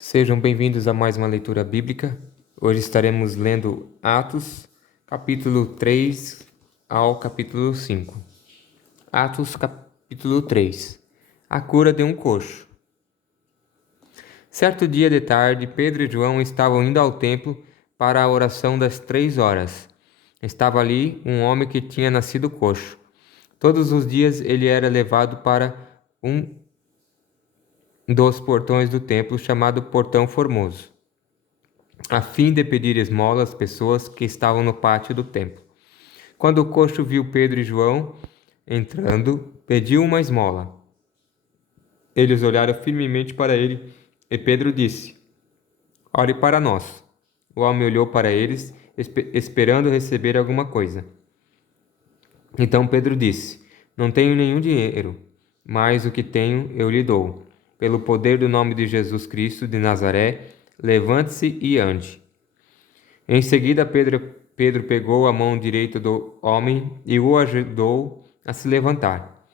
Sejam bem-vindos a mais uma leitura bíblica. Hoje estaremos lendo Atos, capítulo 3 ao capítulo 5. Atos, capítulo 3. A cura de um coxo. Certo dia de tarde, Pedro e João estavam indo ao templo para a oração das 3 horas. Estava ali um homem que tinha nascido coxo. Todos os dias ele era levado para um dos portões do templo, chamado Portão Formoso, a fim de pedir esmola às pessoas que estavam no pátio do templo. Quando o coxo viu Pedro e João entrando, pediu uma esmola. Eles olharam firmemente para ele e Pedro disse: "Ore para nós." O homem olhou para eles, esperando receber alguma coisa. Então Pedro disse: "Não tenho nenhum dinheiro, mas o que tenho eu lhe dou. Pelo poder do nome de Jesus Cristo de Nazaré, levante-se e ande." Em seguida, Pedro pegou a mão direita do homem e o ajudou a se levantar.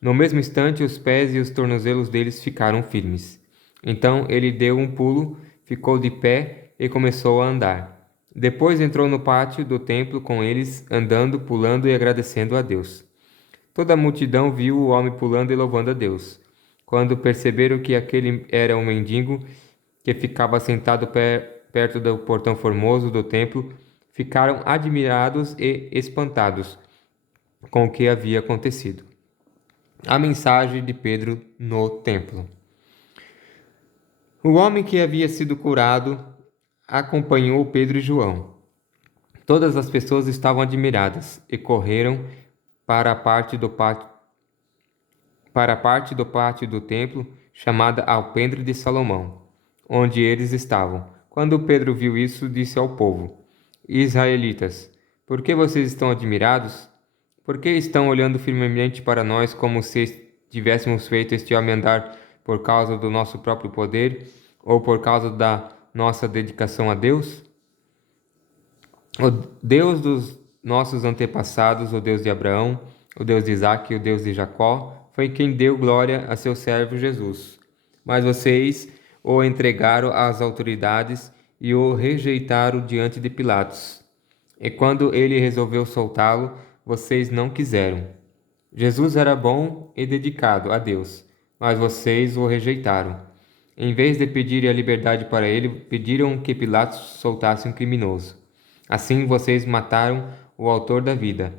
No mesmo instante, os pés e os tornozelos deles ficaram firmes. Então ele deu um pulo, ficou de pé e começou a andar. Depois entrou no pátio do templo com eles, andando, pulando e agradecendo a Deus. Toda a multidão viu o homem pulando e louvando a Deus. Quando perceberam que aquele era um mendigo que ficava sentado perto do portão formoso do templo, ficaram admirados e espantados com o que havia acontecido. A mensagem de Pedro no templo. O homem que havia sido curado acompanhou Pedro e João. Todas as pessoas estavam admiradas e correram para a parte do pátio do templo chamada Alpendre de Salomão, onde eles estavam. Quando Pedro viu isso, disse ao povo: "Israelitas, por que vocês estão admirados? Por que estão olhando firmemente para nós como se tivéssemos feito este homem andar por causa do nosso próprio poder ou por causa da nossa dedicação a Deus? O Deus dos nossos antepassados, o Deus de Abraão, o Deus de Isaque e o Deus de Jacó, foi quem deu glória a seu servo Jesus. Mas vocês o entregaram às autoridades e o rejeitaram diante de Pilatos. E quando ele resolveu soltá-lo, vocês não quiseram. Jesus era bom e dedicado a Deus, mas vocês o rejeitaram. Em vez de pedirem a liberdade para ele, pediram que Pilatos soltasse um criminoso. Assim vocês mataram o autor da vida,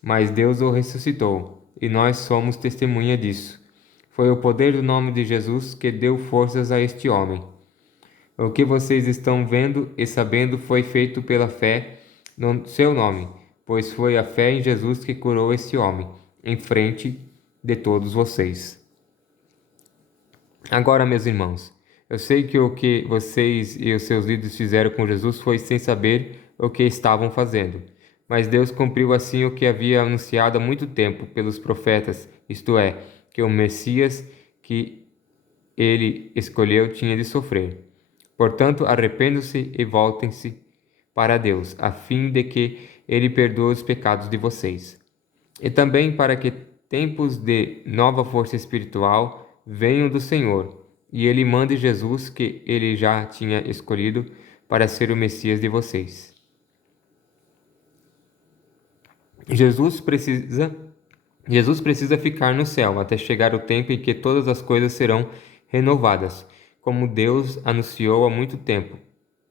mas Deus o ressuscitou, e nós somos testemunha disso. Foi o poder do nome de Jesus que deu forças a este homem. O que vocês estão vendo e sabendo foi feito pela fé no seu nome, pois foi a fé em Jesus que curou este homem, em frente de todos vocês. Agora, meus irmãos, eu sei que o que vocês e os seus líderes fizeram com Jesus foi sem saber o que estavam fazendo. Mas Deus cumpriu assim o que havia anunciado há muito tempo pelos profetas, isto é, que o Messias que ele escolheu tinha de sofrer. Portanto, arrependam-se e voltem-se para Deus, a fim de que ele perdoe os pecados de vocês. E também para que tempos de nova força espiritual venham do Senhor, e ele mande Jesus, que ele já tinha escolhido, para ser o Messias de vocês. Jesus precisa ficar no céu até chegar o tempo em que todas as coisas serão renovadas, como Deus anunciou há muito tempo,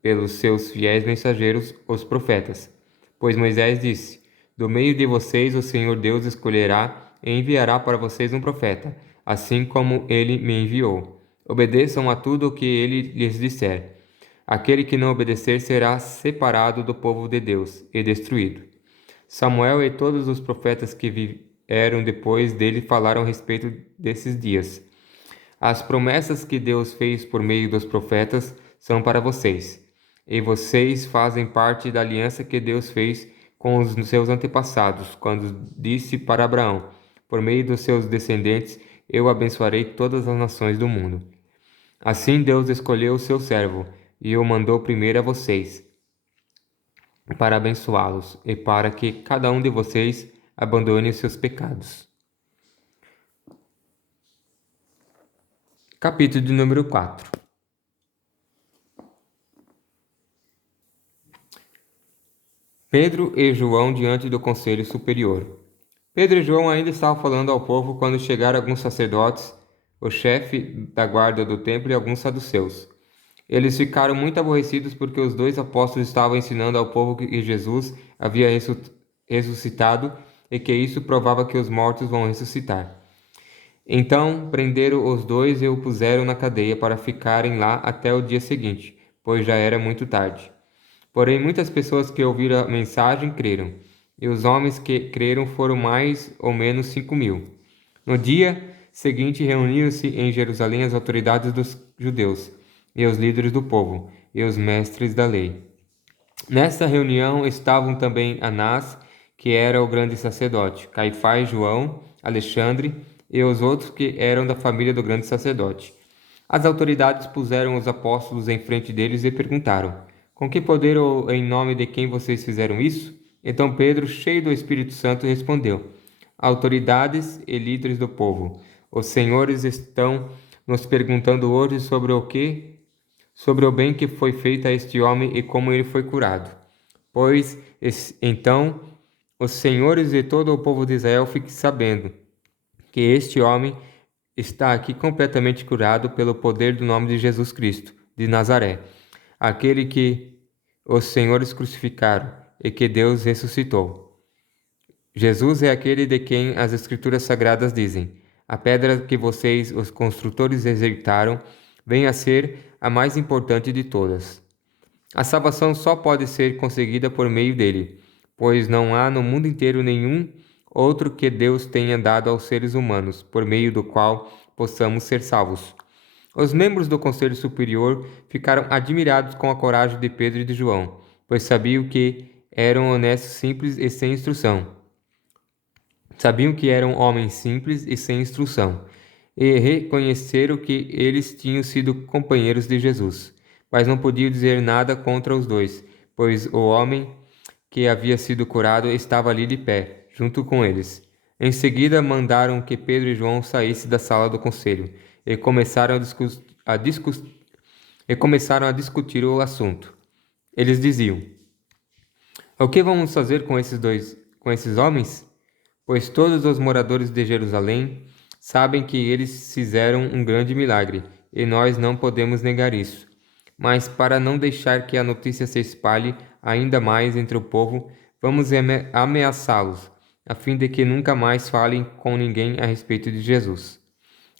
pelos seus fiéis mensageiros, os profetas. Pois Moisés disse: "Do meio de vocês o Senhor Deus escolherá e enviará para vocês um profeta, assim como ele me enviou. Obedeçam a tudo o que ele lhes disser. Aquele que não obedecer será separado do povo de Deus e destruído." Samuel e todos os profetas que vieram depois dele falaram a respeito desses dias. As promessas que Deus fez por meio dos profetas são para vocês, e vocês fazem parte da aliança que Deus fez com os seus antepassados, quando disse para Abraão: "Por meio dos seus descendentes eu abençoarei todas as nações do mundo." Assim Deus escolheu o seu servo e o mandou primeiro a vocês, para abençoá-los e para que cada um de vocês abandone os seus pecados. Capítulo de número 4. Pedro e João diante do Conselho Superior. Pedro e João ainda estavam falando ao povo quando chegaram alguns sacerdotes, o chefe da guarda do templo e alguns saduceus. Eles ficaram muito aborrecidos porque os dois apóstolos estavam ensinando ao povo que Jesus havia ressuscitado e que isso provava que os mortos vão ressuscitar. Então prenderam os dois e o puseram na cadeia para ficarem lá até o dia seguinte, pois já era muito tarde. Porém, muitas pessoas que ouviram a mensagem creram, e os homens que creram foram mais ou menos 5.000. No dia seguinte, reuniram-se em Jerusalém as autoridades dos judeus, e os líderes do povo, e os mestres da lei. Nessa reunião estavam também Anás, que era o grande sacerdote, Caifás, João, Alexandre e os outros que eram da família do grande sacerdote. As autoridades puseram os apóstolos em frente deles e perguntaram: Com que poder ou em nome de quem vocês fizeram isso? Então Pedro, cheio do Espírito Santo, respondeu: Autoridades e líderes do povo, os senhores estão nos perguntando hoje sobre o bem que foi feito a este homem e como ele foi curado. Pois então os senhores e todo o povo de Israel fiquem sabendo que este homem está aqui completamente curado pelo poder do nome de Jesus Cristo, de Nazaré, aquele que os senhores crucificaram e que Deus ressuscitou. Jesus é aquele de quem as Escrituras Sagradas dizem: a pedra que vocês, os construtores, rejeitaram, vem a ser a mais importante de todas. A salvação só pode ser conseguida por meio dele, pois não há no mundo inteiro nenhum outro que Deus tenha dado aos seres humanos, por meio do qual possamos ser salvos. Os membros do Conselho Superior ficaram admirados com a coragem de Pedro e de João, pois sabiam que eram honestos, simples e sem instrução. Sabiam que eram homens simples e sem instrução, e reconheceram que eles tinham sido companheiros de Jesus, mas não podiam dizer nada contra os dois, pois o homem que havia sido curado estava ali de pé, junto com eles. Em seguida, mandaram que Pedro e João saíssem da sala do conselho e começaram a discutir o assunto. Eles diziam: O que vamos fazer com esses homens? Pois todos os moradores de Jerusalém sabem que eles fizeram um grande milagre, e nós não podemos negar isso. Mas para não deixar que a notícia se espalhe ainda mais entre o povo, vamos ameaçá-los, a fim de que nunca mais falem com ninguém a respeito de Jesus.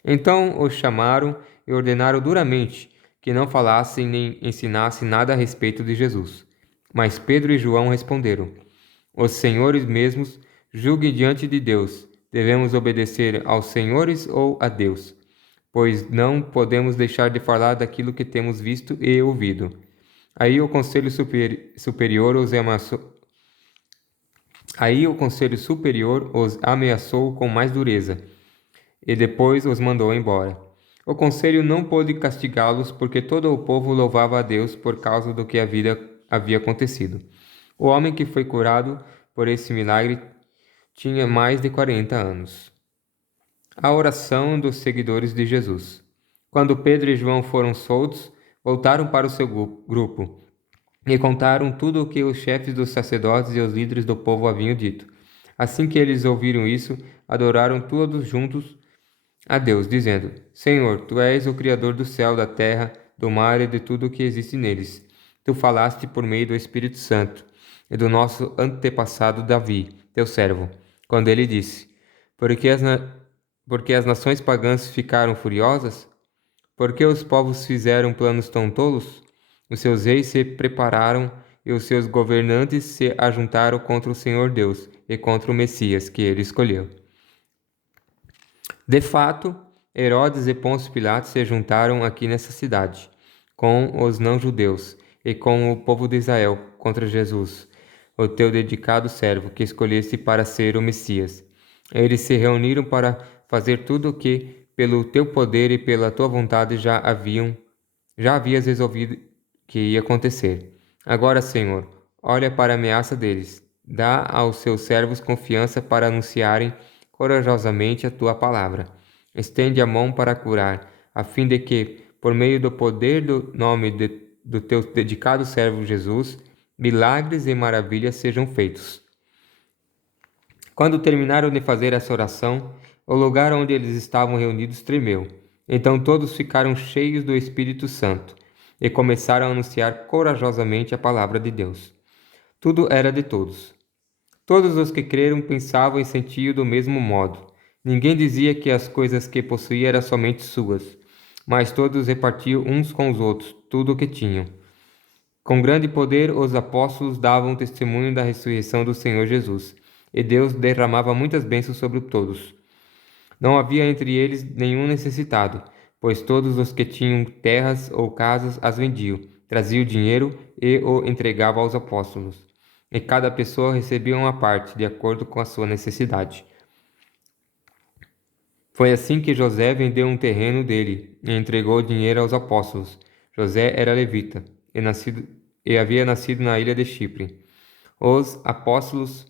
Então os chamaram e ordenaram duramente que não falassem nem ensinassem nada a respeito de Jesus. Mas Pedro e João responderam: Os senhores mesmos julguem diante de Deus. Devemos obedecer aos senhores ou a Deus? Pois não podemos deixar de falar daquilo que temos visto e ouvido. Aí o Conselho Superior os ameaçou com mais dureza e depois os mandou embora. O conselho não pôde castigá-los porque todo o povo louvava a Deus por causa do que havia acontecido. O homem que foi curado por esse milagre tinha mais de 40 anos. A oração dos seguidores de Jesus. Quando Pedro e João foram soltos, voltaram para o seu grupo e contaram tudo o que os chefes dos sacerdotes e os líderes do povo haviam dito. Assim que eles ouviram isso, adoraram todos juntos a Deus, dizendo: Senhor, tu és o Criador do céu, da terra, do mar e de tudo o que existe neles. Tu falaste por meio do Espírito Santo e do nosso antepassado Davi, teu servo, quando ele disse: Porque as nações pagãs ficaram furiosas? Porque os povos fizeram planos tão tolos? Os seus reis se prepararam e os seus governantes se ajuntaram contra o Senhor Deus e contra o Messias que ele escolheu. De fato, Herodes e Pôncio Pilatos se juntaram aqui nessa cidade, com os não-judeus e com o povo de Israel contra Jesus, o teu dedicado servo que escolheste para ser o Messias. Eles se reuniram para fazer tudo o que, pelo teu poder e pela tua vontade, já havias resolvido que ia acontecer. Agora, Senhor, olha para a ameaça deles. Dá aos seus servos confiança para anunciarem corajosamente a tua palavra. Estende a mão para curar, a fim de que, por meio do poder do nome do teu dedicado servo Jesus, milagres e maravilhas sejam feitos. Quando terminaram de fazer essa oração, o lugar onde eles estavam reunidos tremeu. Então todos ficaram cheios do Espírito Santo e começaram a anunciar corajosamente a palavra de Deus. Tudo era de todos. Todos os que creram pensavam e sentiam do mesmo modo. Ninguém dizia que as coisas que possuía eram somente suas, mas todos repartiam uns com os outros tudo o que tinham. Com grande poder, os apóstolos davam testemunho da ressurreição do Senhor Jesus, e Deus derramava muitas bênçãos sobre todos. Não havia entre eles nenhum necessitado, pois todos os que tinham terras ou casas as vendiam, traziam o dinheiro e o entregavam aos apóstolos. E cada pessoa recebia uma parte, de acordo com a sua necessidade. Foi assim que José vendeu um terreno dele e entregou o dinheiro aos apóstolos. José era levita e havia nascido na ilha de Chipre. Os apóstolos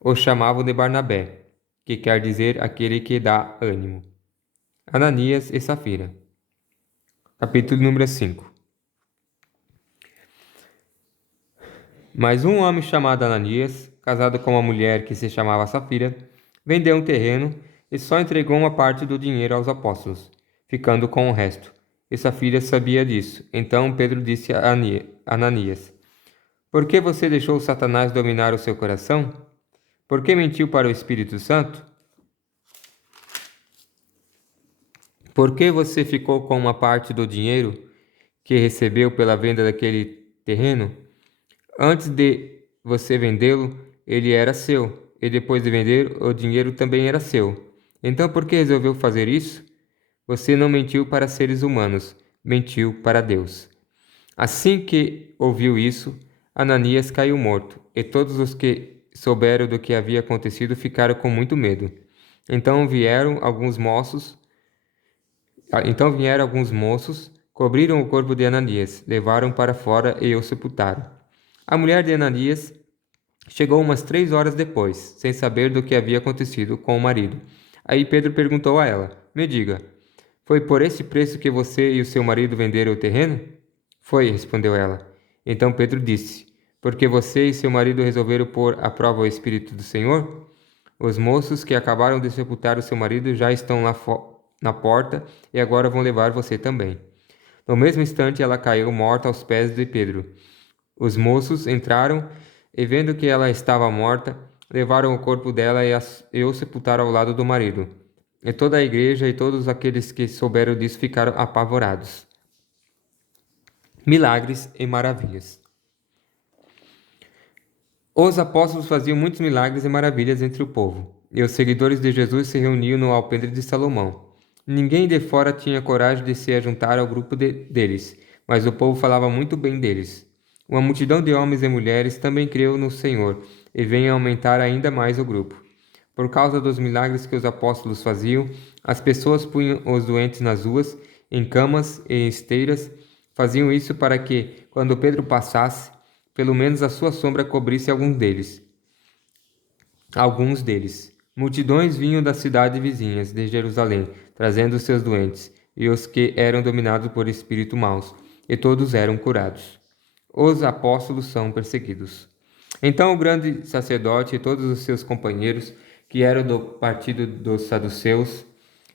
o chamavam de Barnabé, que quer dizer aquele que dá ânimo. Ananias e Safira. Capítulo número 5. Mas um homem chamado Ananias, casado com uma mulher que se chamava Safira, vendeu um terreno e só entregou uma parte do dinheiro aos apóstolos, ficando com o resto. E Safira sabia disso. Então Pedro disse a Ananias: Por que você deixou Satanás dominar o seu coração? Por que mentiu para o Espírito Santo? Por que você ficou com uma parte do dinheiro que recebeu pela venda daquele terreno? Antes de você vendê-lo, ele era seu, e depois de vender, o dinheiro também era seu. Então, por que resolveu fazer isso? Você não mentiu para seres humanos, mentiu para Deus. Assim que ouviu isso, Ananias caiu morto, e todos os que souberam do que havia acontecido ficaram com muito medo. Então vieram alguns moços, cobriram o corpo de Ananias, levaram para fora e o sepultaram. A mulher de Ananias chegou umas 3 horas depois, sem saber do que havia acontecido com o marido. Aí Pedro perguntou a ela: Me diga, foi por esse preço que você e o seu marido venderam o terreno? Foi, respondeu ela. Então Pedro disse: Porque você e seu marido resolveram pôr à prova o Espírito do Senhor? Os moços que acabaram de sepultar o seu marido já estão lá na porta e agora vão levar você também. No mesmo instante, ela caiu morta aos pés de Pedro. Os moços entraram e, vendo que ela estava morta, levaram o corpo dela e o sepultaram ao lado do marido. E toda a igreja e todos aqueles que souberam disso ficaram apavorados. Milagres e maravilhas. Os apóstolos faziam muitos milagres e maravilhas entre o povo, e os seguidores de Jesus se reuniam no alpendre de Salomão. Ninguém de fora tinha coragem de se juntar ao grupo deles, mas o povo falava muito bem deles. Uma multidão de homens e mulheres também creu no Senhor, e veio aumentar ainda mais o grupo. Por causa dos milagres que os apóstolos faziam, as pessoas punham os doentes nas ruas, em camas e esteiras. Faziam isso para que, quando Pedro passasse, pelo menos a sua sombra cobrisse alguns deles. Multidões vinham das cidades vizinhas de Jerusalém, trazendo os seus doentes, e os que eram dominados por espíritos maus, e todos eram curados. Os apóstolos são perseguidos. Então o grande sacerdote e todos os seus companheiros, que eram do partido dos saduceus,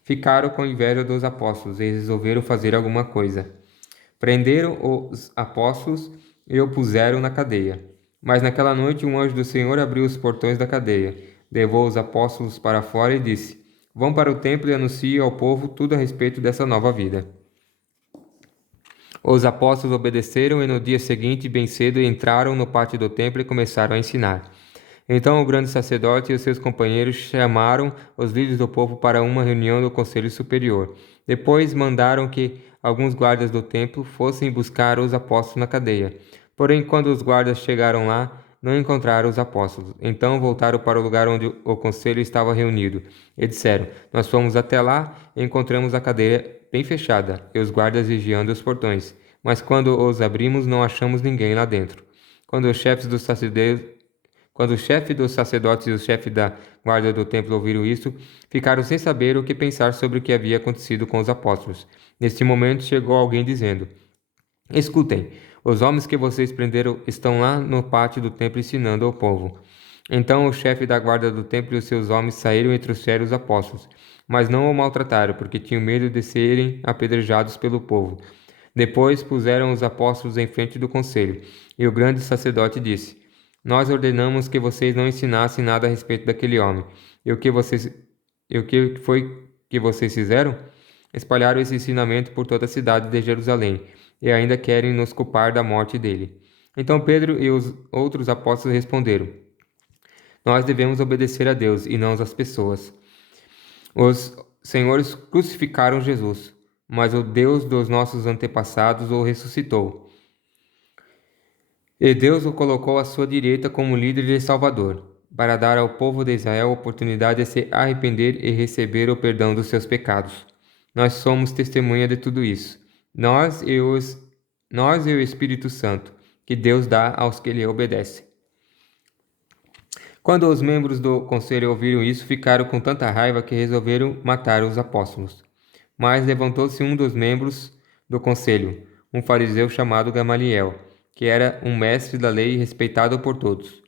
ficaram com inveja dos apóstolos e resolveram fazer alguma coisa. Prenderam os apóstolos e o puseram na cadeia. Mas naquela noite um anjo do Senhor abriu os portões da cadeia, levou os apóstolos para fora e disse: Vão para o templo e anunciem ao povo tudo a respeito dessa nova vida. Os apóstolos obedeceram e no dia seguinte, bem cedo, entraram no pátio do templo e começaram a ensinar. Então o grande sacerdote e os seus companheiros chamaram os líderes do povo para uma reunião do conselho superior. Depois mandaram que alguns guardas do templo fossem buscar os apóstolos na cadeia. Porém, quando os guardas chegaram lá, não encontraram os apóstolos. Então voltaram para o lugar onde o conselho estava reunido e disseram: Nós fomos até lá e encontramos a cadeia bem fechada e os guardas vigiando os portões. Mas quando os abrimos, não achamos ninguém lá dentro. Quando o chefe dos sacerdotes e o chefe da guarda do templo ouviram isso, ficaram sem saber o que pensar sobre o que havia acontecido com os apóstolos. Neste momento chegou alguém dizendo: Escutem, os homens que vocês prenderam estão lá no pátio do templo ensinando ao povo. Então o chefe da guarda do templo e os seus homens saíram e trouxeram os apóstolos, mas não o maltrataram, porque tinham medo de serem apedrejados pelo povo. Depois puseram os apóstolos em frente do conselho, e o grande sacerdote disse: Nós ordenamos que vocês não ensinassem nada a respeito daquele homem. E o que foi que vocês fizeram? Espalharam esse ensinamento por toda a cidade de Jerusalém, e ainda querem nos culpar da morte dele. Então Pedro e os outros apóstolos responderam: Nós devemos obedecer a Deus e não às pessoas. Os senhores crucificaram Jesus, mas o Deus dos nossos antepassados o ressuscitou. E Deus o colocou à sua direita como líder e salvador, para dar ao povo de Israel a oportunidade de se arrepender e receber o perdão dos seus pecados. Nós somos testemunha de tudo isso. Nós e o Espírito Santo, que Deus dá aos que lhe obedecem. Quando os membros do conselho ouviram isso, ficaram com tanta raiva que resolveram matar os apóstolos. Mas levantou-se um dos membros do conselho, um fariseu chamado Gamaliel, que era um mestre da lei respeitado por todos.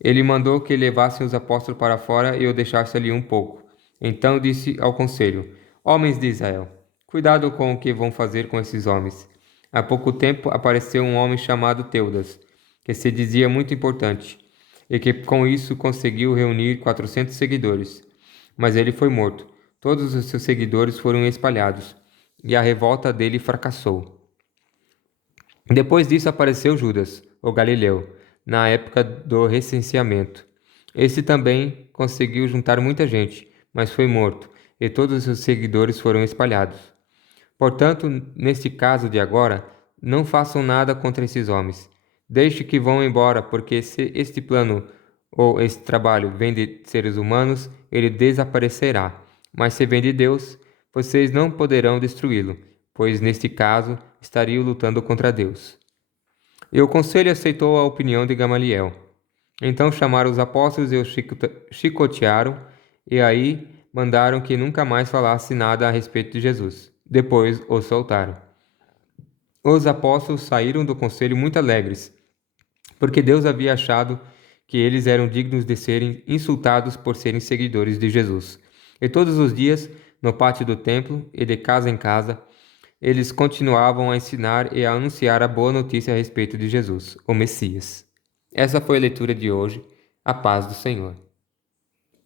Ele mandou que levassem os apóstolos para fora e o deixasse ali um pouco. Então disse ao conselho: Homens de Israel, cuidado com o que vão fazer com esses homens. Há pouco tempo apareceu um homem chamado Teudas, que se dizia muito importante, e que com isso conseguiu reunir 400 seguidores. Mas ele foi morto. Todos os seus seguidores foram espalhados, e a revolta dele fracassou. Depois disso apareceu Judas, o Galileu, na época do recenseamento. Esse também conseguiu juntar muita gente, mas foi morto, e todos os seus seguidores foram espalhados. Portanto, neste caso de agora, não façam nada contra esses homens. Deixe que vão embora, porque se este plano ou este trabalho vem de seres humanos, ele desaparecerá. Mas se vem de Deus, vocês não poderão destruí-lo, pois neste caso estariam lutando contra Deus. E o conselho aceitou a opinião de Gamaliel. Então chamaram os apóstolos e os chicotearam, e aí mandaram que nunca mais falasse nada a respeito de Jesus. Depois os soltaram. Os apóstolos saíram do conselho muito alegres, porque Deus havia achado que eles eram dignos de serem insultados por serem seguidores de Jesus. E todos os dias, no pátio do templo e de casa em casa, eles continuavam a ensinar e a anunciar a boa notícia a respeito de Jesus, o Messias. Essa foi a leitura de hoje. A paz do Senhor.